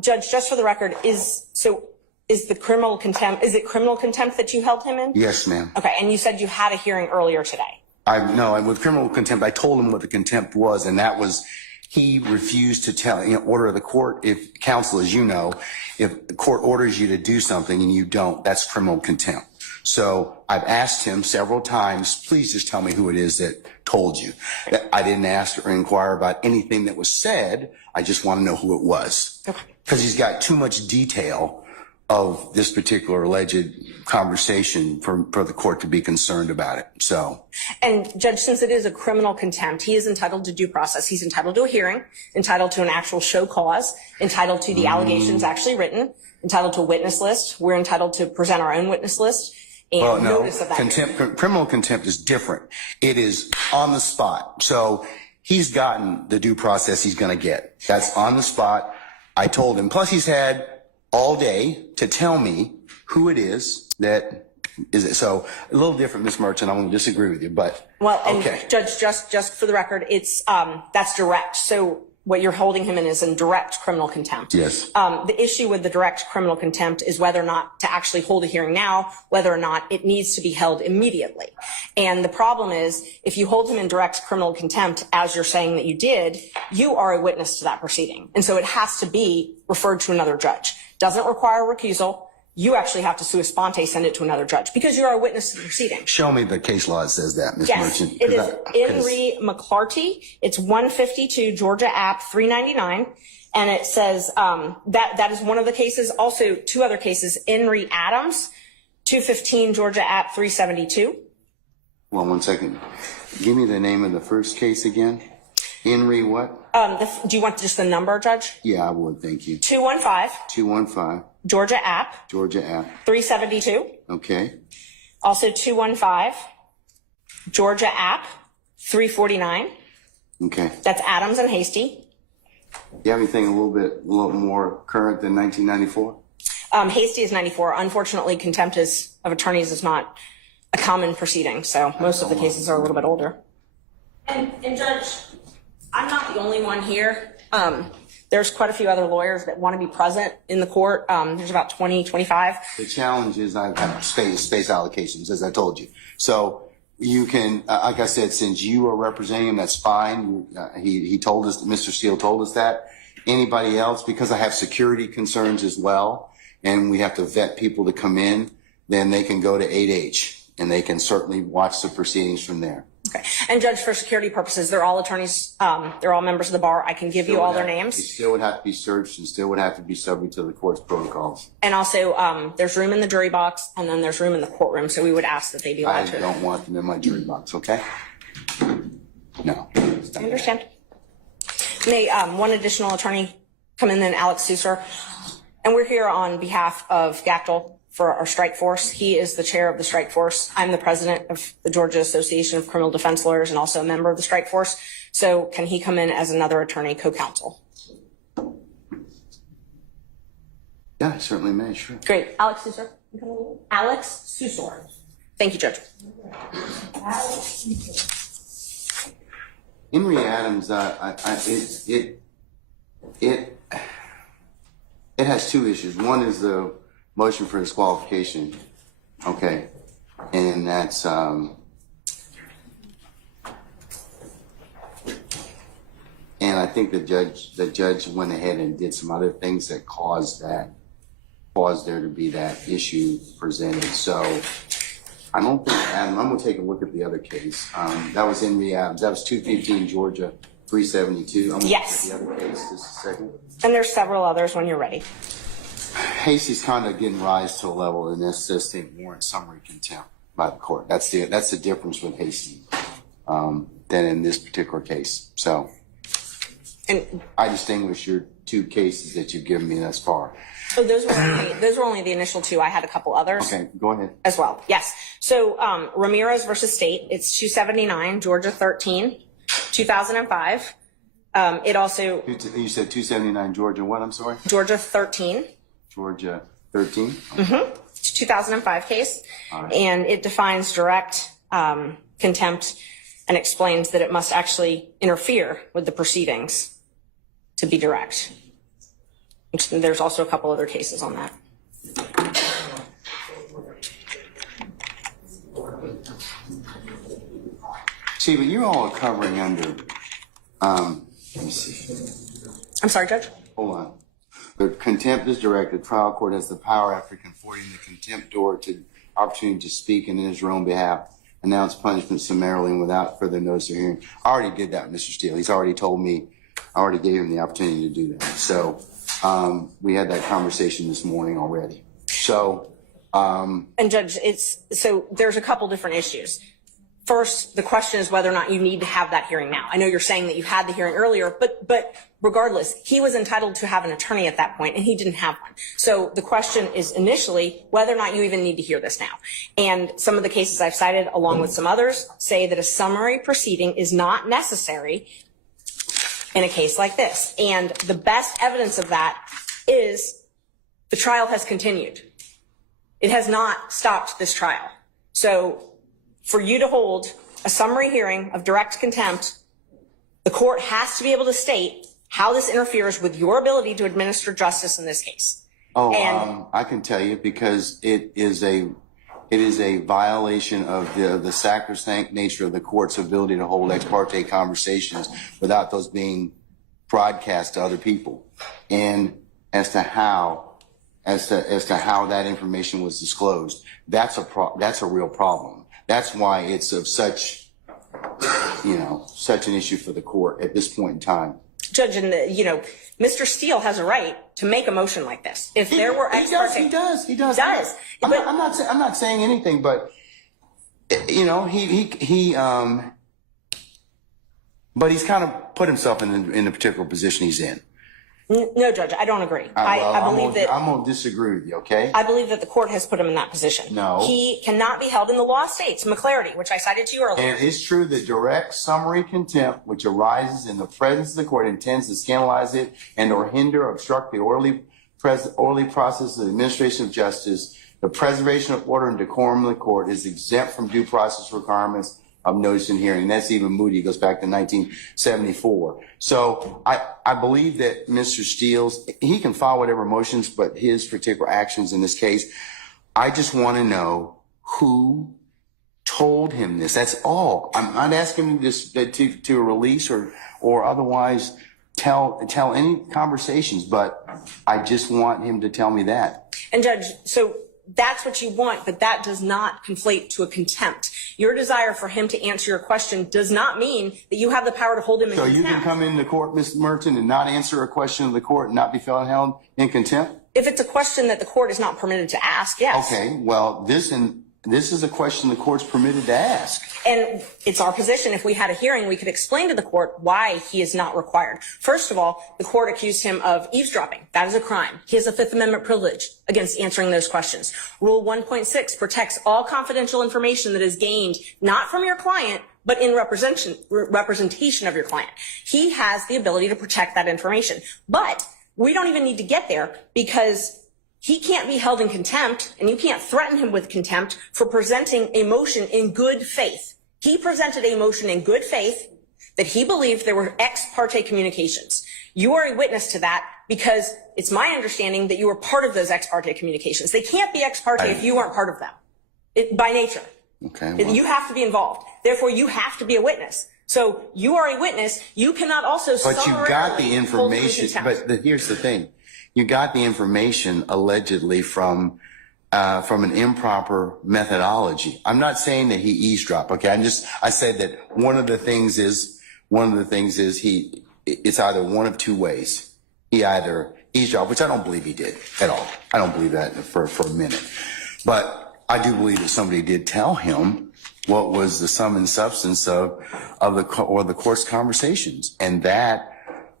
Judge, just for the record, is it criminal contempt that you held him in? Yes, ma'am. Okay, and you said you had a hearing earlier today. No, with criminal contempt, I told him what the contempt was, and that was he refused to tell, order of the court. If counsel, as you know, if the court orders you to do something and you don't, that's criminal contempt. So I've asked him several times, please just tell me who it is that told you. I didn't ask or inquire about anything that was said. I just want to know who it was. Okay. Because he's got too much detail of this particular alleged conversation for the court to be concerned about it. So. And Judge, since it is a criminal contempt, he is entitled to due process. He's entitled to a hearing, entitled to an actual show cause, entitled to the allegations actually written, entitled to a witness list. We're entitled to present our own witness list. And notice of that. Criminal contempt is different. It is on the spot. So he's gotten the due process he's going to get. That's on the spot. I told him. Plus, he's had all day to tell me who it is that is it. So a little different, Ms. Merchant. I'm going to disagree with you, but well, and okay. Judge, just for the record, it's that's direct. So what you're holding him in is in direct criminal contempt. Yes. The issue with the direct criminal contempt is whether or not to actually hold a hearing now, whether or not it needs to be held immediately. And the problem is, if you hold him in direct criminal contempt, as you're saying that you did, you are a witness to that proceeding. And so it has to be referred to another judge. Doesn't require recusal. You actually have to sua sponte send it to another judge because you're a witness to the proceeding. Show me the case law that says that, Ms. Yes, Merchant. it is Henry McClarty. It's 152 Georgia App 399. And it says that is one of the cases. Also, two other cases, Henry Adams, 215 Georgia App 372. Well, 1 second. Give me the name of the first case again. Henry what? Do you want just the number, Judge? Yeah, I would. Thank you. 215. 215. Georgia App. Georgia App. 372. Okay. Also 215. Georgia App. 349. Okay. That's Adams and Hasty. You have anything a little more current than 1994? Hasty is 94. Unfortunately, contempt of attorneys is not a common proceeding, so most of the cases are a little bit older. And Judge, I'm not the only one here. There's quite a few other lawyers that want to be present in the court. There's about 20, 25. The challenge is I have space allocations, as I told you. So you can, like I said, since you are representing him, that's fine. He told us, Mr. Steele told us that. Anybody else, because I have security concerns as well, and we have to vet people to come in, then they can go to 8H, and they can certainly watch the proceedings from there. Okay. And Judge, for security purposes, they're all attorneys, they're all members of the bar. I can give you all their names. They still would have to be searched and still would have to be subject to the court's protocols. And also, there's room in the jury box and then there's room in the courtroom, so we would ask that they be allowed to. I don't want them in my jury box, okay? No. I understand. May one additional attorney come in then, Alex Susor. And we're here on behalf of Gactel for our strike force. He is the chair of the strike force. I'm the president of the Georgia Association of Criminal Defense Lawyers and also a member of the strike force. So can he come in as another attorney co-counsel? Yeah, I certainly may, sure. Great. Alex Susor. Alex Susor. Thank you, Judge. Henry Adams, it has two issues. One is the motion for disqualification, okay, and that's and I think the judge went ahead and did some other things that caused there to be that issue presented. So I don't think Adam. I'm going to take a look at the other case. That was Henry Adams. That was 215 Georgia 372. I'm going yes. to look at the other case just a second. And there's several others when you're ready. Hasty's conduct didn't rise to a level in this system warrant summary contempt by the court. That's the difference with Hasty than in this particular case. So, and I distinguish your two cases that you've given me thus far. So those were only the initial two. I had a couple others. Okay, go ahead. As well. Yes. So Ramirez versus State. It's 279 Georgia 13, 2005. It also. You said 279 Georgia what? I'm sorry. Georgia 13. Georgia 13? Mm-hmm. It's a 2005 case. Right. And it defines direct contempt and explains that it must actually interfere with the proceedings to be direct. There's also a couple other cases on that. See, but you all are covering under, let me see. I'm sorry, Judge? Hold on. The contempt is directed. Trial court has the power after conforting the contempt door to opportunity to speak and in his own behalf, announce punishment summarily and without further notice or hearing. I already did that, Mr. Steele. He's already told me, I already gave him the opportunity to do that. So we had that conversation this morning already. So, and Judge, so there's a couple different issues. First, the question is whether or not you need to have that hearing now. I know you're saying that you had the hearing earlier, but regardless, he was entitled to have an attorney at that point, and he didn't have one. So the question is initially whether or not you even need to hear this now. And some of the cases I've cited, along with some others, say that a summary proceeding is not necessary in a case like this. And the best evidence of that is the trial has continued. It has not stopped this trial. So for you to hold a summary hearing of direct contempt, the court has to be able to state how this interferes with your ability to administer justice in this case. I can tell you because it is a violation of the sacrosanct nature of the court's ability to hold ex parte conversations without those being broadcast to other people. And as to how that information was disclosed, that's a real problem. That's why it's of such an issue for the court at this point in time. Judge, and Mr. Steele has a right to make a motion like this. If there were ex parte, he does. I'm not saying anything, but but he's kind of put himself in the particular position he's in. No, Judge, I don't agree. I'm going to disagree with you, okay? I believe that the court has put him in that position. No. He cannot be held in the law states, McClarity, which I cited to you earlier. And it's true that direct summary contempt, which arises in the presence of the court, intends to scandalize it and or hinder or obstruct the orderly process of the administration of justice. The preservation of order and decorum of the court is exempt from due process requirements of notice and hearing. That's even Moody. It goes back to 1974. So I believe that Mr. Steele's, he can file whatever motions, but his particular actions in this case, I just want to know who told him this. That's all. I'm not asking him to release or otherwise tell any conversations, but I just want him to tell me that. And Judge, so that's what you want, but that does not conflate to a contempt. Your desire for him to answer your question does not mean that you have the power to hold him in contempt. So you can come into court, Mr. Merton, and not answer a question of the court and not be held in contempt? If it's a question that the court is not permitted to ask, yes. Okay, well, this is a question the court's permitted to ask. And it's our position, if we had a hearing, we could explain to the court why he is not required. First of all, the court accused him of eavesdropping. That is a crime. He has a Fifth Amendment privilege against answering those questions. Rule 1.6 protects all confidential information that is gained not from your client, but in representation of your client. He has the ability to protect that information. But we don't even need to get there because he can't be held in contempt, and you can't threaten him with contempt for presenting a motion in good faith. He presented a motion in good faith that he believed there were ex parte communications. You are a witness to that because it's my understanding that you were part of those ex parte communications. They can't be ex parte if you aren't part of them, by nature. Okay. Well, you have to be involved. Therefore, you have to be a witness. So you are a witness. You cannot also but you got the information. But here's the thing. You got the information allegedly from an improper methodology. I'm not saying that he eavesdropped. Okay. I said that one of the things is it's either one of two ways. He either eavesdropped, which I don't believe he did at all. I don't believe that for a minute. But I do believe that somebody did tell him what was the sum and substance of the court's conversations, and that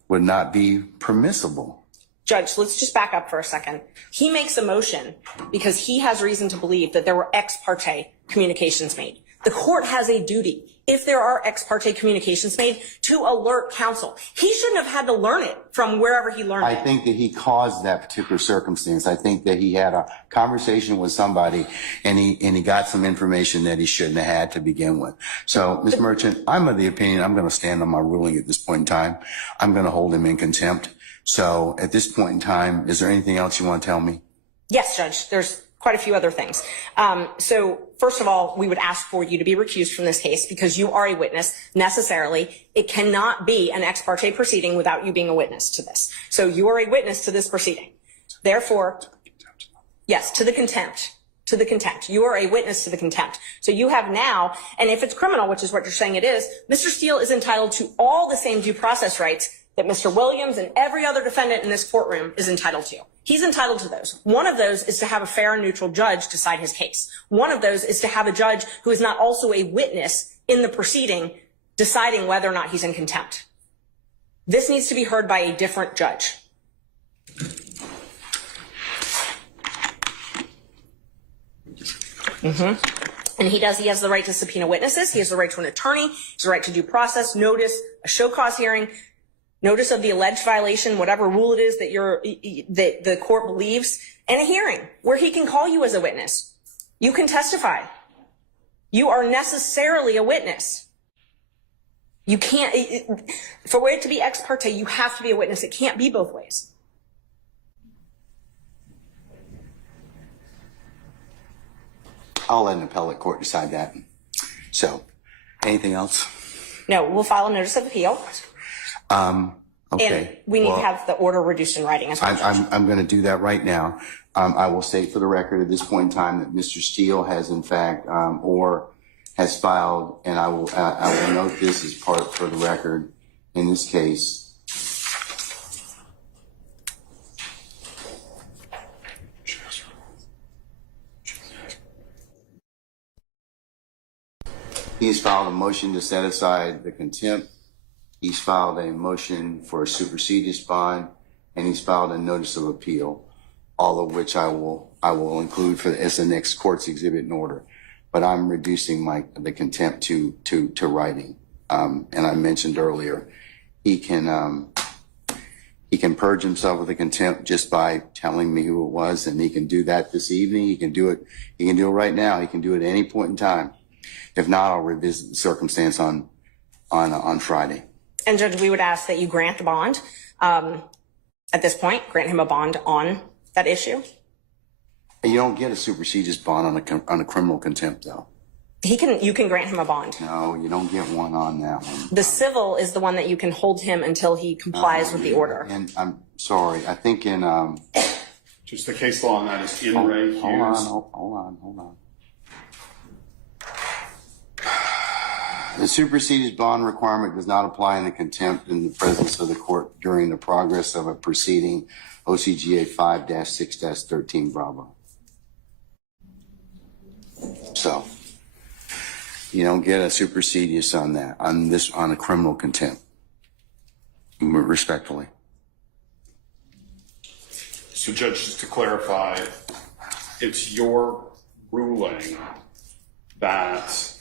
would not be permissible. Judge, let's just back up for a second. He makes a motion because he has reason to believe that there were ex parte communications made. The court has a duty, if there are ex parte communications made, to alert counsel. He shouldn't have had to learn it from wherever he learned it. I think that he caused that particular circumstance. I think that he had a conversation with somebody and he got some information that he shouldn't have had to begin with. So, Ms. Merchant, I'm of the opinion I'm going to stand on my ruling at this point in time. I'm going to hold him in contempt So at this point in time, is there anything else you want to tell me? Yes, Judge. There's quite a few other things. So first of all, we would ask for you to be recused from this case because you are a witness necessarily. It cannot be an ex parte proceeding without you being a witness to this. So you are a witness to this proceeding. Therefore, yes, to the contempt. To the contempt. You are a witness to the contempt. So you have now, and if it's criminal, which is what you're saying it is, Mr. Steele is entitled to all the same due process rights that Mr. Williams and every other defendant in this courtroom is entitled to. He's entitled to those. One of those is to have a fair and neutral judge decide his case. One of those is to have a judge who is not also a witness in the proceeding deciding whether or not he's in contempt. This needs to be heard by a different judge. And he has the right to subpoena witnesses. He has the right to an attorney. He has the right to due process, notice, a show cause hearing, notice of the alleged violation, whatever rule it is that that the court believes, and a hearing where he can call you as a witness. You can testify. You are necessarily a witness. You can't, for it to be ex parte, you have to be a witness. It can't be both ways. I'll let an appellate court decide that. So, anything else? No, we'll file a notice of appeal. Okay. And we need to have the order reduced in writing as well. I'm going to do that right now. I will state for the record at this point in time that Mr. Steele has in fact, or has filed, and I will note this as part for the record in this case. He's filed a motion to set aside the contempt. He's filed a motion for a supersedis bond, and he's filed a notice of appeal, all of which I will include as the next court's exhibit in order. But I'm reducing the contempt to writing. And I mentioned earlier, he can purge himself of the contempt just by telling me who it was, and he can do that this evening. He can do it right now. He can do it at any point in time. If not, I'll revisit the circumstance on Friday. And Judge, we would ask that you grant the bond. At this point, grant him a bond on that issue. You don't get a supersedis bond on a criminal contempt, though. You can grant him a bond. No, you don't get one on that one. The civil is the one that you can hold him until he complies with the order. And I'm sorry, I think in just the case law on that is in Recuse. Hold on. The supersedis bond requirement does not apply in the contempt in the presence of the court during the progress of a proceeding, OCGA 5-6-13 Bravo. So you don't get a supersedis on that, on a criminal contempt, respectfully. So Judge, just to clarify, it's your ruling that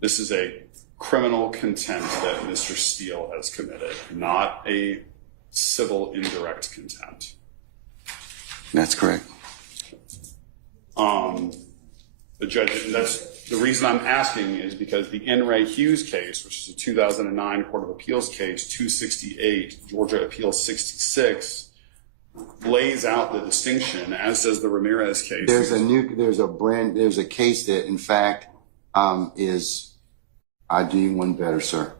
this is a criminal contempt that Mr. Steele has committed, not a civil indirect contempt. That's correct. The judge, that's the reason I'm asking is because the Recuse case, which is a 2009 Court of Appeals case, 268, Georgia Appeals 66, lays out the distinction, as does the Ramirez case. There's a case that in fact I'll do you one better, sir.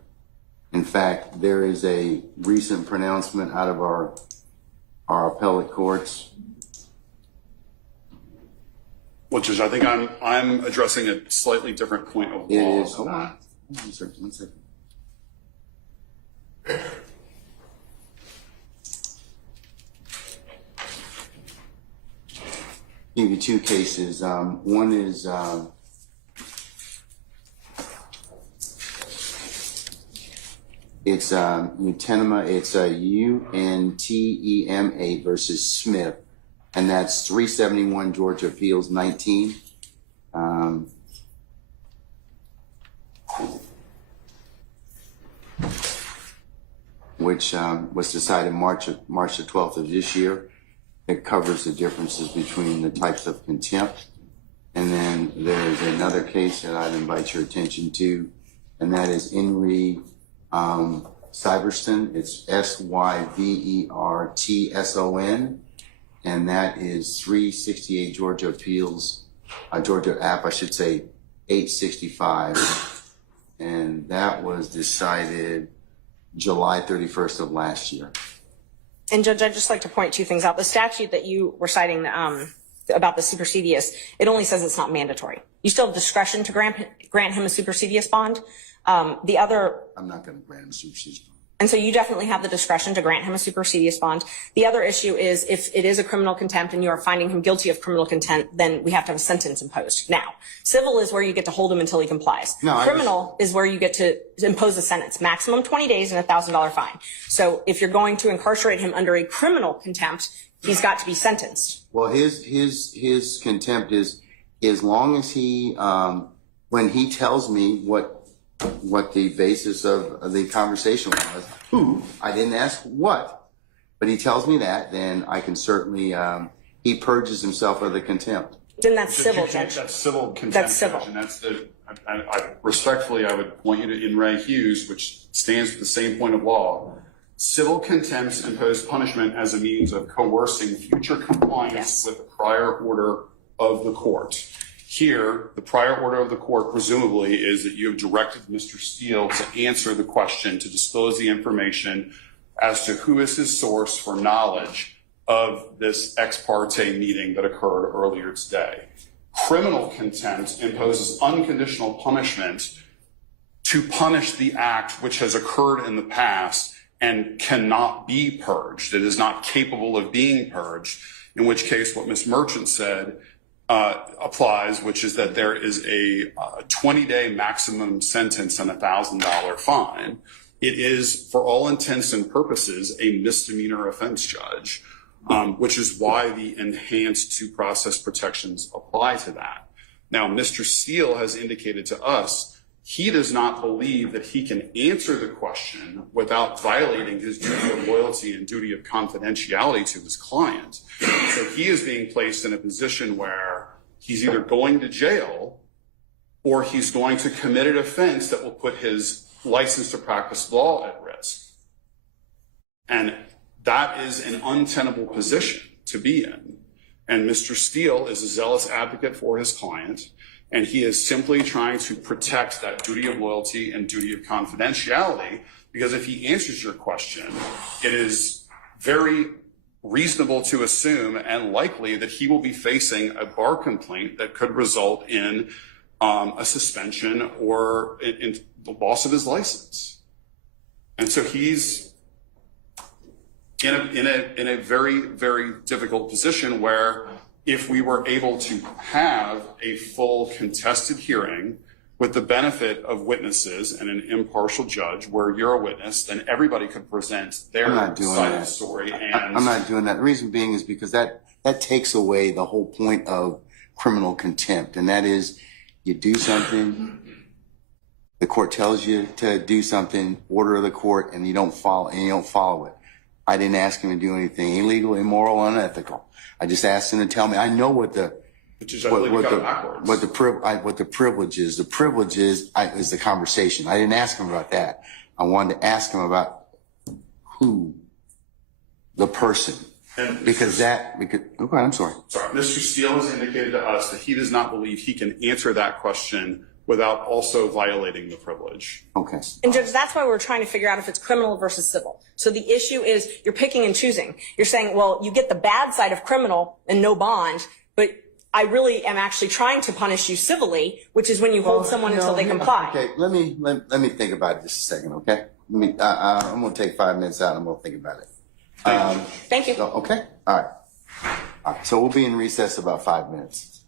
In fact, there is a recent pronouncement out of our appellate courts. Well, Judge, I think I'm addressing a slightly different point of law. It is. Hold on, sir. 1 second. Give you two cases. One is it's Untema. It's UNTEMA versus Smith, and that's 371 Georgia Appeals 19. Which was decided March the 12th of this year. It covers the differences between the types of contempt. And then there's another case that I'd invite your attention to, and that is Syverson. It's Syvertson, and that is 368 Georgia Appeals, Georgia App, I should say, 865. And that was decided July 31st of last year. And Judge, I'd just like to point two things out. The statute that you were citing about the supersedious, it only says it's not mandatory. You still have discretion to grant him a supersedious bond. The other, I'm not going to grant him a supersedious bond. and so you definitely have the discretion to grant him a supersedious bond. The other issue is if it is a criminal contempt and you are finding him guilty of criminal contempt, then we have to have a sentence imposed. Now, civil is where you get to hold him until he complies. No, criminal is where you get to impose a sentence, maximum 20 days and a $1,000 fine. So if you're going to incarcerate him under a criminal contempt, he's got to be sentenced. Well, his contempt is as long as he, when he tells me what the basis of the conversation was, who, I didn't ask what, but he tells me that, then I can certainly, he purges himself of the contempt. Then that's civil, Judge. That's civil contempt. That's civil. Judge, and that's respectfully, I would point you to in re Hughes, which stands for the same point of law. Civil contempts impose punishment as a means of coercing future compliance with the prior order of the court. Here, the prior order of the court presumably is that you have directed Mr. Steele to answer the question, to disclose the information as to who is his source for knowledge of this ex parte meeting that occurred earlier today. Criminal contempt imposes unconditional punishment to punish the act which has occurred in the past and cannot be purged. It is not capable of being purged, in which case what Ms. Merchant said applies, which is that there is a 20-day maximum sentence and a $1,000 fine. It is, for all intents and purposes, a misdemeanor offense, Judge, which is why the enhanced due process protections apply to that. Now, Mr. Steele has indicated to us he does not believe that he can answer the question without violating his duty of loyalty and duty of confidentiality to his client. So he is being placed in a position where he's either going to jail or he's going to commit an offense that will put his license to practice law at risk. And that is an untenable position to be in. And Mr. Steele is a zealous advocate for his client, and he is simply trying to protect that duty of loyalty and duty of confidentiality, because if he answers your question, it is very reasonable to assume and likely that he will be facing a bar complaint that could result in a suspension or in the loss of his license. And so he's in a very, very difficult position where if we were able to have a full contested hearing with the benefit of witnesses and an impartial judge where you're a witness, then everybody could present their side of the story. And I'm not doing that. The reason being is because that takes away the whole point of criminal contempt. And that is, you do something, the court tells you to do something, order of the court, and you don't follow it. I didn't ask him to do anything illegal, immoral, unethical. I just asked him to tell me. I know what the privilege is. The privilege is the conversation. I didn't ask him about that. I wanted to ask him about who, the person, because okay, I'm sorry. Sorry, Mr. Steele has indicated to us that he does not believe he can answer that question without also violating the privilege. Okay. And Judge, that's why we're trying to figure out if it's criminal versus civil. So the issue is you're picking and choosing. You're saying, well, you get the bad side of criminal and no bond, but I really am actually trying to punish you civilly, which is when you hold someone until they comply. Okay, let me think about it just a second, okay? I'm going to take 5 minutes out and I'm going to think about it. Thank you. Okay? All right. So we'll be in recess about 5 minutes.